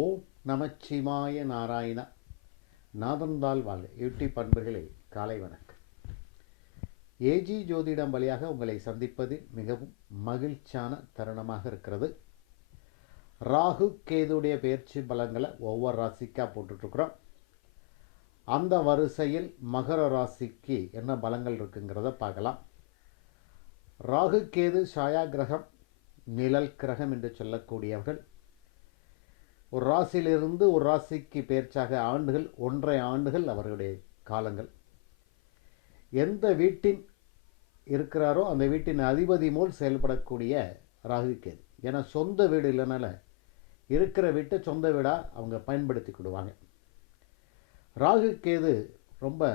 ஓம் நமச்சிவாய நாராயண. நாதந்தால் வாழ் யூடியூப் அன்பர்களே காலை வணக்கம். ஏஜி ஜோதிடம் வழியாக உங்களை சந்திப்பது மிகவும் மகிழ்ச்சியான தருணமாக இருக்கிறது. ராகு கேதுடைய பயிற்சி பலங்களை ஒவ்வொரு ராசிக்காக போட்டுட்ருக்குறோம். அந்த வரிசையில் மகர ராசிக்கு என்ன பலங்கள் இருக்குங்கிறத பார்க்கலாம். ராகு கேது சாயா கிரகம் நிழல் கிரகம் என்று சொல்லக்கூடியவர்கள் ஒரு ராசியிலிருந்து ஒரு ராசிக்கு பேர்ச்சாக ஆண்டுகள் ஒன்றரை ஆண்டுகள் அவர்களுடைய காலங்கள். எந்த வீட்டின் இருக்கிறாரோ அந்த வீட்டின் அதிபதி போல் செயல்படக்கூடிய ராகு கேது. ஏன்னா சொந்த வீடு இல்லைனால இருக்கிற வீட்டை சொந்த வீடாக அவங்க பயன்படுத்திக்கிடுவாங்க ராகு கேது ரொம்ப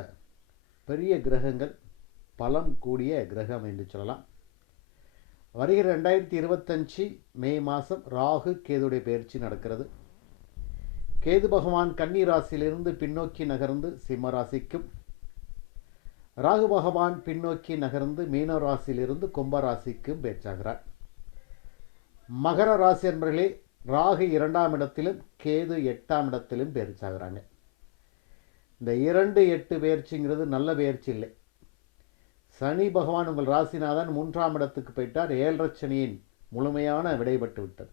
பெரிய கிரகங்கள் பலம் கூடிய கிரகம் என்று சொல்லலாம். வருகிற ரெண்டாயிரத்தி இருபத்தஞ்சு மே மாதம் ராகு கேதுடைய பயிற்சி நடக்கிறது. கேது பகவான் கன்னி ராசியிலிருந்து பின்னோக்கி நகர்ந்து சிம்ம ராசிக்கும் ராகு பகவான் பின்னோக்கி நகர்ந்து மீன ராசியிலிருந்து கும்ப ராசிக்கும் பேச்சாகிறார். மகர ராசி என்பர்களே ராகு இரண்டாம் இடத்திலும் கேது எட்டாம் இடத்திலும் பேர்ச்சாகிறாங்க இந்த இரண்டு எட்டு பயிற்சிங்கிறது நல்ல பயிற்சி இல்லை. சனி பகவான் உங்கள் ராசிநாதன் மூன்றாம் இடத்துக்கு போயிட்டார். ஏழரை சனியின் முழுமையான விடைபட்டு விட்டது.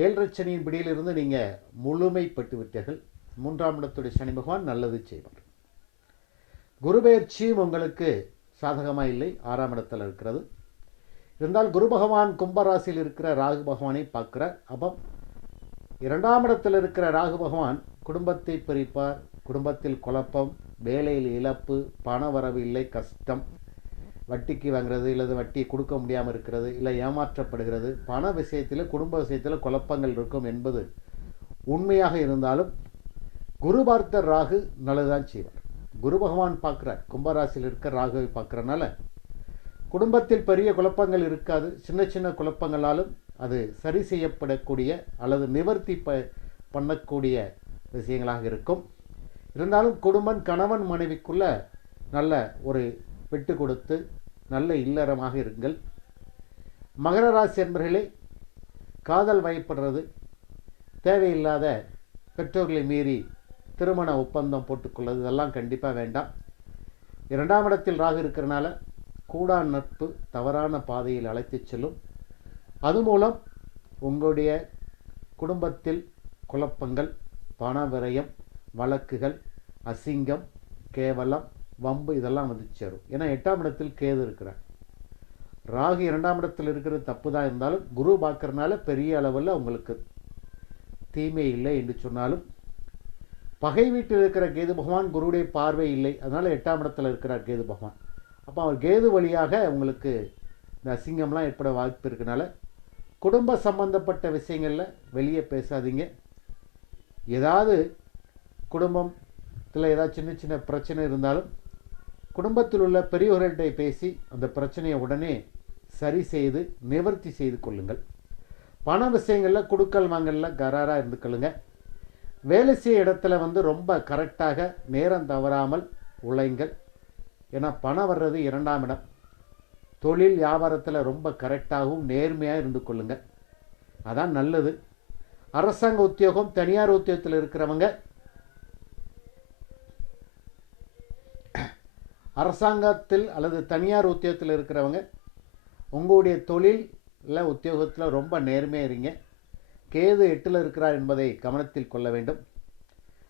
ஏழரை சனியின் பிடியிலிருந்து நீங்கள் முழுமைப்பட்டு விட்டீர்கள். மூன்றாம் இடத்துடைய சனி பகவான் நல்லது செய்வார். குருபெயர்ச்சியும் உங்களுக்கு சாதகமாக இல்லை. ஆறாம் இடத்தில் இருக்கிறது. இருந்தால் குரு பகவான் கும்பராசியில் இருக்கிற ராகு பகவானை பார்க்குறார். அப்போ இரண்டாம் இடத்தில் இருக்கிற ராகு பகவான் குடும்பத்தை பிரிப்பார். குடும்பத்தில் குழப்பம் வேலையில் இழப்பு பண வரவு இல்லை கஷ்டம். வட்டிக்கு வாங்குறது இல்லது வட்டி கொடுக்க முடியாமல் இருக்கிறது இல்லை ஏமாற்றப்படுகிறது. பண விஷயத்தில் குடும்ப விஷயத்தில் குழப்பங்கள் இருக்கும் என்பது உண்மையாக இருந்தாலும் குரு பார்த்த ராகு நல்லதுதான் செய்வார். குரு பகவான் பார்க்குறார். கும்பராசியில் இருக்க ராகுவை பார்க்குறனால குடும்பத்தில் பெரிய குழப்பங்கள் இருக்காது. சின்ன சின்ன குழப்பங்களாலும் அது சரி செய்யப்படக்கூடிய அல்லது நிவர்த்தி ப பண்ணக்கூடிய விஷயங்களாக இருக்கும். இருந்தாலும் குடும்பம் கணவன் மனைவிக்குள்ள நல்ல ஒரு விட்டு கொடுத்து நல்ல இல்லறமாக இருங்கள். மகர ராசி என்பர்களே காதல் வயப்படுறது. தேவையில்லாத பெற்றோர்களை மீறி திருமண ஒப்பந்தம் போட்டுக்கொள்வது இதெல்லாம் கண்டிப்பாக வேண்டாம். இரண்டாம் இடத்தில் ராகு இருக்கிறனால கூடா நட்பு தவறான பாதையில் அழைத்து செல்லும். அது மூலம் உங்களுடைய குடும்பத்தில் குழப்பங்கள் பண விரயம் வழக்குகள் அசிங்கம் கேவலம் வம்பு இதெல்லாம் வந்து சேரும். ஏன்னா எட்டாம் இடத்தில் கேது இருக்கிறார். ராகு இரண்டாம் இடத்தில் இருக்கிறது தப்பு தான் இருந்தாலும் குரு பார்க்கறனால பெரிய அளவில் அவங்களுக்கு தீமை இல்லை என்று சொன்னாலும் பகை வீட்டில் இருக்கிற கேது பகவான் குருவுடைய பார்வை இல்லை. அதனால் எட்டாம் இடத்துல இருக்கிறார் கேது பகவான். அப்போ அவர் கேது வழியாக உங்களுக்கு இந்த அசிங்கம்லாம் ஏற்பட வாய்ப்பு இருக்கனால குடும்ப சம்பந்தப்பட்ட விஷயங்களில் வெளியே பேசாதீங்க. ஏதாவது குடும்பத்தில் ஏதாவது சின்ன சின்ன பிரச்சனை இருந்தாலும் குடும்பத்தில் உள்ள பெரியவர்கள்ட்ட பேசி அந்த பிரச்சனையை உடனே சரி செய்து நிவர்த்தி செய்து கொள்ளுங்கள். பண விஷயங்களில் குடுக்கல் வாங்கல கராராக இருந்துக்கொள்ளுங்க வேலை செய்ய இடத்துல வந்து ரொம்ப கரெக்டாக நேரம் தவறாமல் உழைங்கள். ஏன்னா பணம் வர்றது இரண்டாம் இடம். தொழில் வியாபாரத்தில் ரொம்ப கரெக்டாகவும் நேர்மையாக இருந்து கொள்ளுங்கள். அதான் நல்லது. அரசாங்க உத்தியோகம் தனியார் உத்தியோகத்தில் இருக்கிறவங்க அரசாங்கத்தில் அல்லது தனியார் உத்தியோகத்தில் இருக்கிறவங்க உங்களுடைய தொழிலில் உத்தியோகத்தில் ரொம்ப நேர்மையாக இருங்க. கேது எட்டில் இருக்கிறார் என்பதை கவனத்தில் கொள்ள வேண்டும்.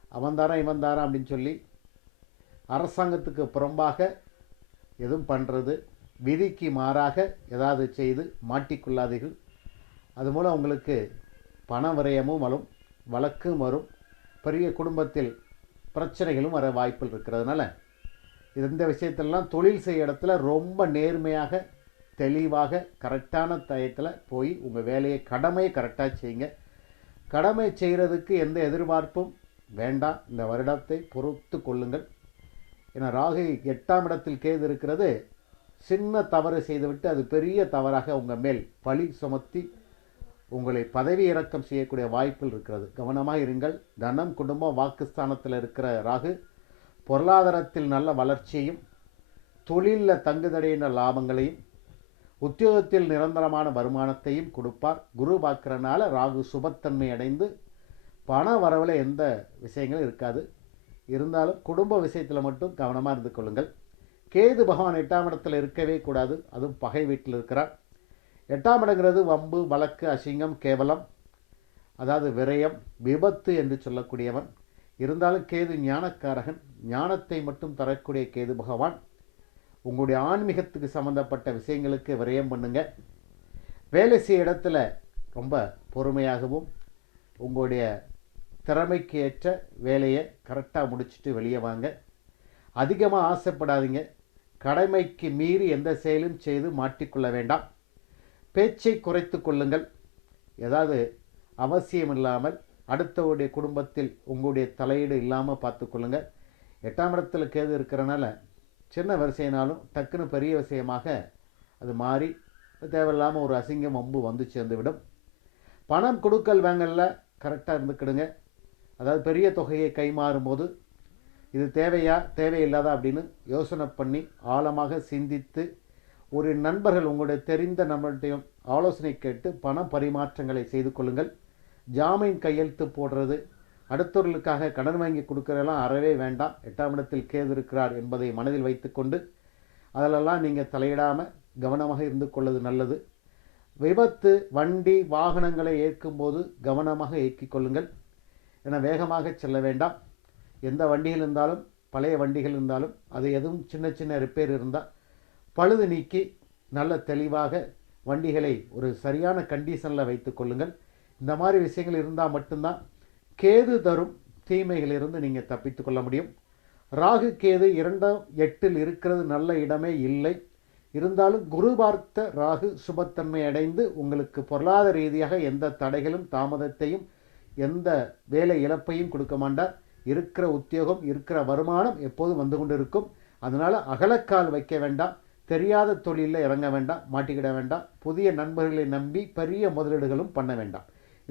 அவன் தாரான் இவன் அப்படின்னு சொல்லி அரசாங்கத்துக்கு புறம்பாக எதுவும் பண்ணுறது விதிக்கு மாறாக ஏதாவது செய்து மாட்டிக்கொள்ளாதீர்கள். அது மூலம் உங்களுக்கு பண விரயமும் வரும் வழக்கும் வரும். பெரிய குடும்பத்தில் பிரச்சனைகளும் வர வாய்ப்பில் இருக்கிறதுனால இந்த விஷயத்திலலாம் தொழில் செய்ய இடத்துல ரொம்ப நேர்மையாக தெளிவாக கரெக்டான தயத்தில் போய் உங்கள் வேலையை கடமையை கரெக்டாக செய்யுங்க. கடமை செய்கிறதுக்கு எந்த எதிர்பார்ப்பும் வேண்டாம். இந்த வருடத்தை பொறுத்து கொள்ளுங்கள். ஏன்னா ராகு எட்டாம் இடத்தில் கேது இருக்கிறது. சின்ன தவறு செய்துவிட்டு அது பெரிய தவறாக உங்கள் மேல் பழி சுமத்தி உங்களை பதவி இறக்கம் செய்யக்கூடிய வாய்ப்பில் இருக்கிறது. கவனமாக இருங்கள். தனம் குடும்பம் வாக்குஸ்தானத்தில் இருக்கிற ராகு பொருளாதாரத்தில் நல்ல வளர்ச்சியையும் தொழிலில் தங்குதடையின லாபங்களையும் உத்தியோகத்தில் நிரந்தரமான வருமானத்தையும் கொடுப்பார். குரு பார்க்குறனால ராகு சுபத்தன்மை அடைந்து பண வரவில் எந்த விஷயங்களும் இருக்காது. இருந்தாலும் குடும்ப விஷயத்தில் மட்டும் கவனமாக இருந்து கொள்ளுங்கள். கேது பகவான் எட்டாம் இடத்துல இருக்கவே கூடாது. அதுவும் பகை வீட்டில் இருக்கிறார். எட்டாம் இடங்கிறது வம்பு வழக்கு அசிங்கம் கேவலம் அதாவது விரயம் விபத்து என்று சொல்லக்கூடியவன். இருந்தாலும் கேது ஞானக்காரகன் ஞானத்தை மட்டும் தரக்கூடிய கேது பகவான். உங்களுடைய ஆன்மீகத்துக்கு சம்மந்தப்பட்ட விஷயங்களுக்கு விரயம் பண்ணுங்க. வேலை செய்ய இடத்துல ரொம்ப பொறுமையாகவும் உங்களுடைய திறமைக்கு ஏற்ற வேலையை கரெக்டாக முடிச்சுட்டு வெளியே வாங்க. அதிகமாக ஆசைப்படாதீங்க. கடமைக்கு மீறி எந்த செயலும் செய்து மாட்டிக்கொள்ள வேண்டாம். பேச்சை குறைத்து கொள்ளுங்கள். ஏதாவது அவசியம் இல்லாமல் அடுத்தவருடைய குடும்பத்தில் உங்களுடைய தலையீடு இல்லாமல் பார்த்துக்கொள்ளுங்க எட்டாம் இடத்துல கேது இருக்கிறனால சின்ன வரிசைனாலும் டக்குன்னு பெரிய விஷயமாக அது மாறி தேவையில்லாமல் ஒரு அசிங்கம் அம்பு வந்து சேர்ந்துவிடும். பணம் கொடுக்கல் வாங்கல கரெக்டாக இருந்துக்கிடுங்க. அதாவது பெரிய தொகையை கைமாறும் போது இது தேவையா தேவையில்லாதா அப்படின்னு யோசனை பண்ணி ஆழமாக சிந்தித்து ஒரு நண்பர்கள் உங்களுடைய தெரிந்த நண்பர்கிட்டையும் ஆலோசனை கேட்டு பண பரிமாற்றங்களை செய்து கொள்ளுங்கள். ஜாமீன் கையெழுத்து போடுறது. அடுத்தவர்களுக்காக கடன் வாங்கி கொடுக்குறதெல்லாம் அறவே வேண்டாம். எட்டாம் இடத்தில் கேது இருக்கிறார் என்பதை மனதில் வைத்துக்கொண்டு அதிலெல்லாம் நீங்கள் தலையிடாமல் கவனமாக இருந்து கொள்வது நல்லது. விபத்து வண்டி வாகனங்களை ஏற்கும்போது கவனமாக இயக்கிக் கொள்ளுங்கள். என வேகமாக செல்ல வேண்டாம். எந்த வண்டிகள் இருந்தாலும் பழைய வண்டிகள் இருந்தாலும் அது எதுவும் சின்ன சின்ன ரிப்பேர் இருந்தால் பழுது நீக்கி நல்ல தெளிவாக வண்டிகளை ஒரு சரியான கண்டிஷனில் வைத்து கொள்ளுங்கள். இந்த மாதிரி விஷயங்கள் இருந்தால் மட்டும்தான் கேது தரும் தீமைகளிலிருந்து நீங்கள் தப்பித்து கொள்ள முடியும். ராகு கேது இரண்டாம் எட்டில் இருக்கிறது நல்ல இடமே இல்லை. இருந்தாலும் குரு பார்த்த ராகு சுபத்தன்மை அடைந்து உங்களுக்கு பொருளாதார ரீதியாக எந்த தடைகளும் தாமதத்தையும் எந்த வேலை இழப்பையும் கொடுக்க மாட்டார். இருக்கிற உத்தியோகம் இருக்கிற வருமானம் எப்போதும் வந்து கொண்டு இருக்கும் அதனால் அகலக்கால் வைக்க வேண்டாம். தெரியாத தொழிலில் இறங்க வேண்டாம். மாட்டிக்கிட வேண்டாம். புதிய நண்பர்களை நம்பி பெரிய முதலீடுகளும் பண்ண வேண்டாம்.